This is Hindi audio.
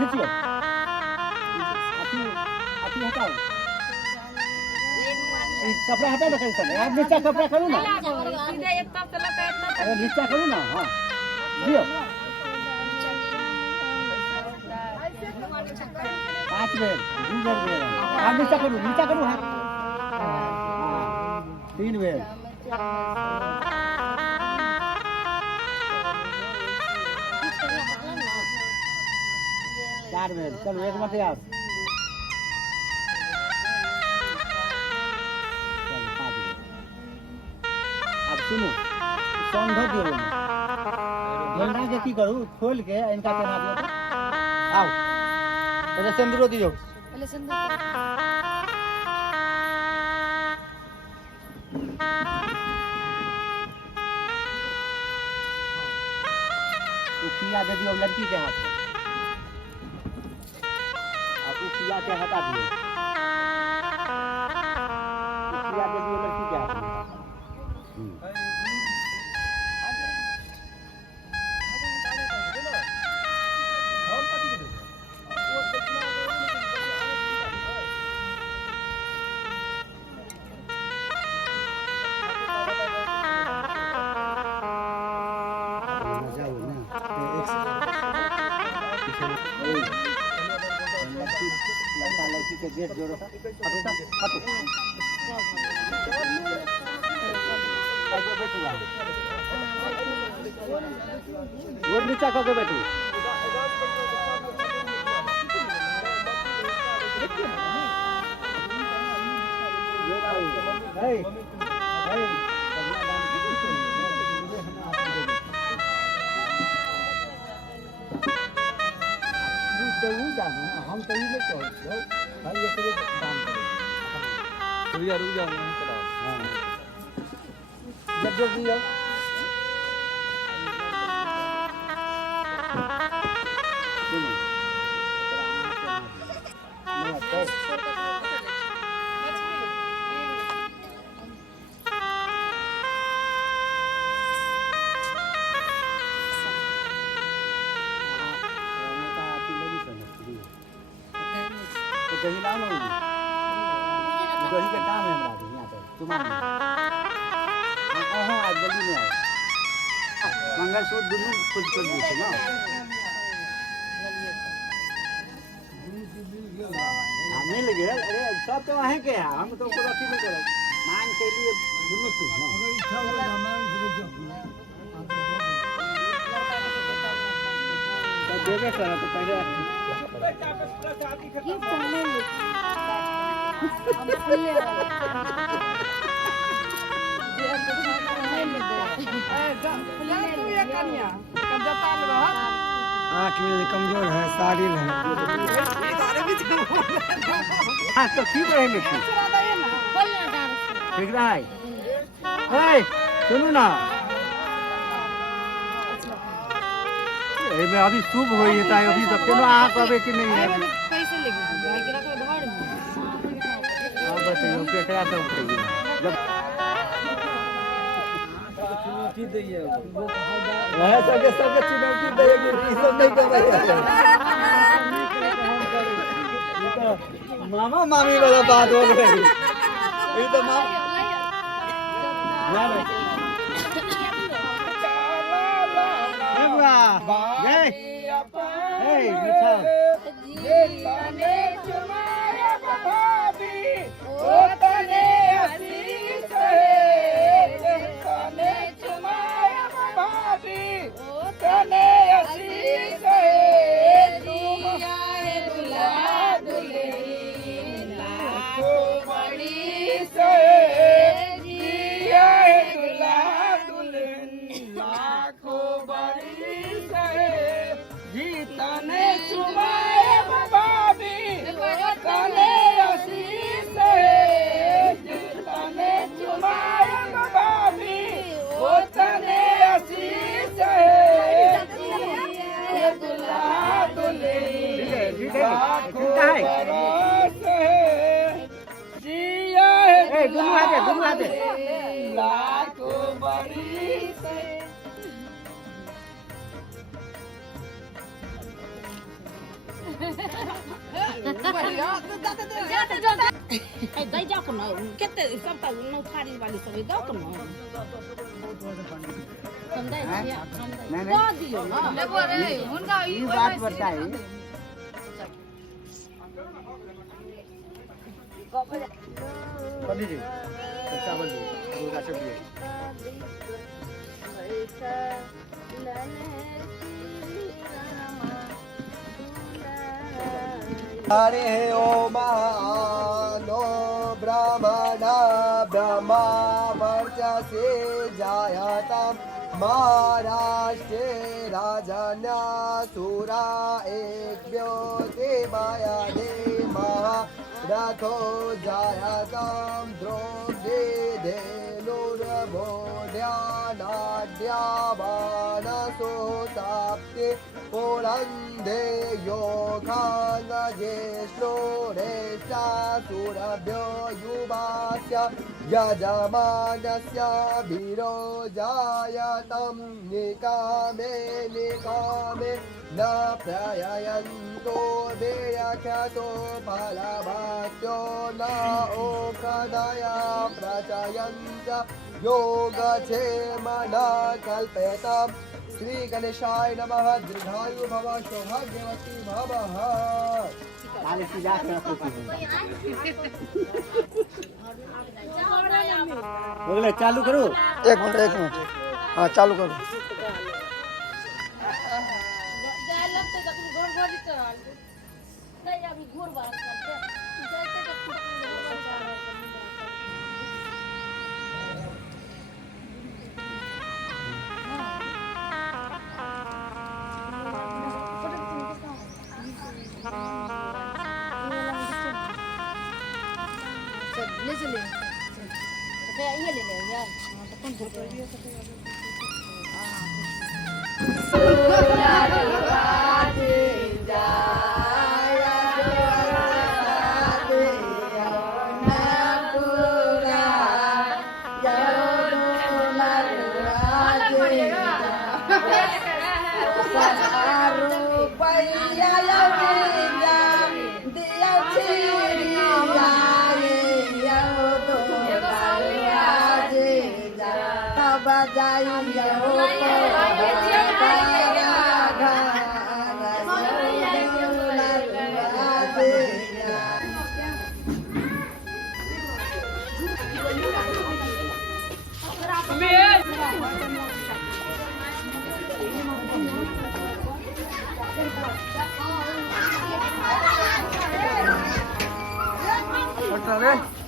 खींचियो अति हटाओ कपड़ा हटा दो कैसे आप नीचा कपड़ा करो ना अरे नीचा करो ना हाँ दियो 5 बेर 2 बेर आप नीचा करो हाँ 3 बेर 4 बेर चलो एक बार यार अब सुनो संघ दियो झंडा के की करू खोल के इनका पहना दियो तो आओ पहले सिंदूर दियो पहले सिंदूर उखिया दे दियो लड़की के हाथ में अब उखिया के हटा दियो उखिया दे दियो लड़की के हाथ में लड़की के गेट जोड़ो गोड़ नीचा करके बैठो हम तो ये लेके भाई ये तो काम करो रुक जाओ नहीं चलाओ हां जब दियो सुनो दही लाओ ना दही का काम है हमारा यहाँ पे तुम्हारे आज जल्दी में आओ मंगलसूत्र दोनों खुद दीजिए ना नहीं लगे अरे सब तो वहाँ के हम तो को रखी नहीं करो मान के लिए दोनों चीज ना देवे करा तो पहले ये पहले हम फुल्ले वाला आँख में कमजोर है साड़ी है हाँ तो ठीक रहेंगे ठीक रहा है सुनो ना में अभी शुभ हो अभी तक कोनो आप अबे कि नहीं है कैसे लेगी भागरा तो घर में अब बताइए केकरा सब उठेगी जब चुनौती दैए वो है सबके चुनौती देगी ई सब नहीं कर रहे हैं मामा मामी वाला बात हो गई ये तो मां यार जय hey मिठा ये तने चुमाया भाभी ओ तने आशीष है तने चुमाया भाभी ओ तने आशीष है तुम आए दुल्हा दुल्हन लाखों बड़ी से जिया है दुल्हा दुल्हन लाखों बड़ी तने चुमाए भाभी तने आशीष है तने चुमाए भाभी वो तने आशीष है दुल्हा दुल्हन जिया है दुल्हा लाखों बड़ी से दई जाओ को न केते सब त नौ थारी वाली सब दो को न हम दई छिया हम दई दो दियो न लेबो रे हुनका ई बात बताई पंडित जी चावल दो का सब्जी हरे ओ मानो ब्रह्मणा ब्रह्मा वर्चसे जायतां महाराष्ट्रे राजन्या सुरा एकव्यो देवाया देमः रथो जायतां द्रौपदी धेनुर्बोध्यानाद्यावानसो साप्ते पुरन्दे योगाङ्गजेष्णोरेशासुरभ्यो युवास्य यजमानस्य विरोजायतं निकामे निकामे न प्रययन्तो वेयख्यतो फलभात्यो न ओखदया प्रचयन्त योगक्षेम न कल्पेतम् श्री गणेशाय नमः दीर्घायु भव सौभाग्यवती भवः बोले चालू करो एक मिनट हाँ चालू करो ले चले तो ये ले ले यार तो कौन बोल रही है Otra vez.